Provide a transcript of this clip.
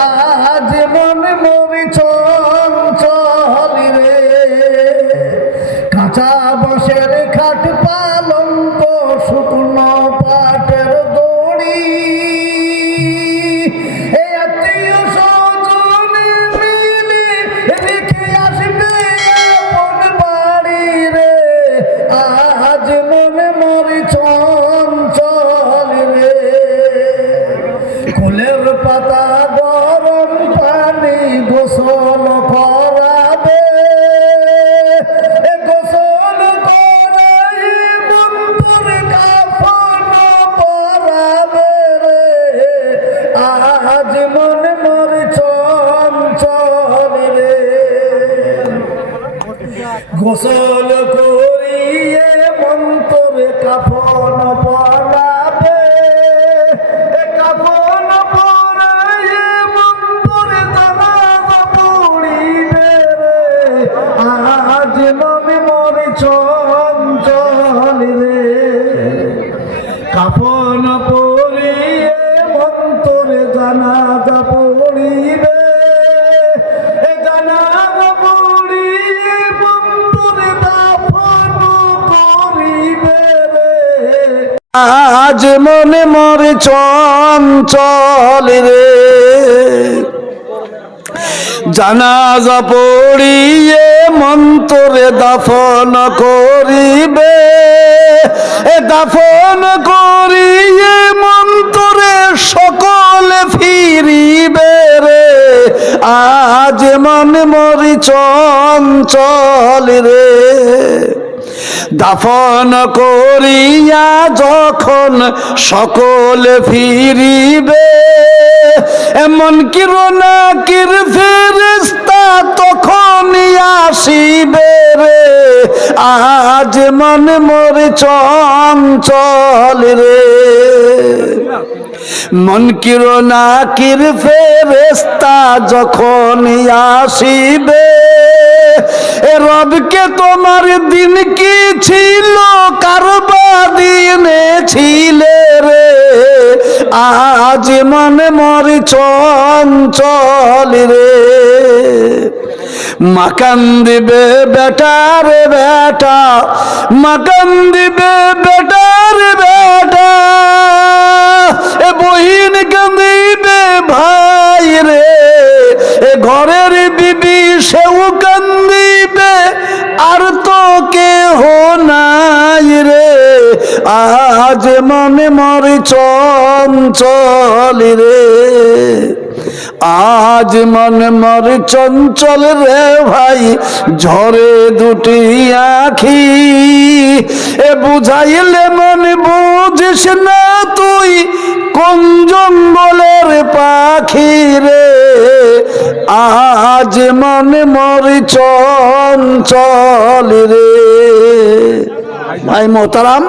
আজ মন মরি চঞ্চল রে কাঁচা বসের খাট পালঙ্ক শুকনো পাটের দড়ি এই আত্মীয় স্বজন মিলে রেখে আসবে আপন বাড়ি রে আজ মন মরি চঞ্চল রে কুলের পাতা গরম পানি গোসল করাবে গোসল করাই মন্তর কাফন পরাবে রে আজ মন মর চঞ্চল রে গোসল করিয়ে মন্তর কাফন পরাবে কাফন পরাইয়ে মন্তর জানাজা পড়িবে রে আজ মন মর চঞ্চল রে কাফন পরিয়ে মন্তর জানাজা পড়িবে জানাজা পড়িয়ে মন্তর দাফন করিবে রে আজ মনে মরে চঞ্চল রে জানাজা পড়িয়ে মন্তরে দাফন করিবে দাফন করিয়ে মন্তরে সকলে ফিরিবে রে আজ মনে মরি চঞ্চল রে দাফন করিয়া যখন সকলে ফিরিবে এমন কি রোনাকির ফেরেশতা তখন আসিবে রে আজ মন মোর চঞ্চল রে মুনকির ও নাকির ফেরেশতা যখন আসিবে রবকে তোমার দিন কি ছিল কারবা দিনে ছিলে রে আজ মনে মরি চঞ্চল রে মাকান দিবে বেটার বেটা মাকান দিবে বেটার বেটা এ বহিন কান্দিবে ভাই রে এ ঘরের বিবি সেও কান্দিবে আর তো কেহ নাই রে আজ মনে মরি চঞ্চল রে আজ মনে মরি চঞ্চল রে ভাই ঝরে দুটি আখি এ বুঝাইলে মনে বুঝিস না তুই কোন জঙ্গলের পাখি রে আজ মনে মরি চঞ্চল রে ভাই মোহতারাম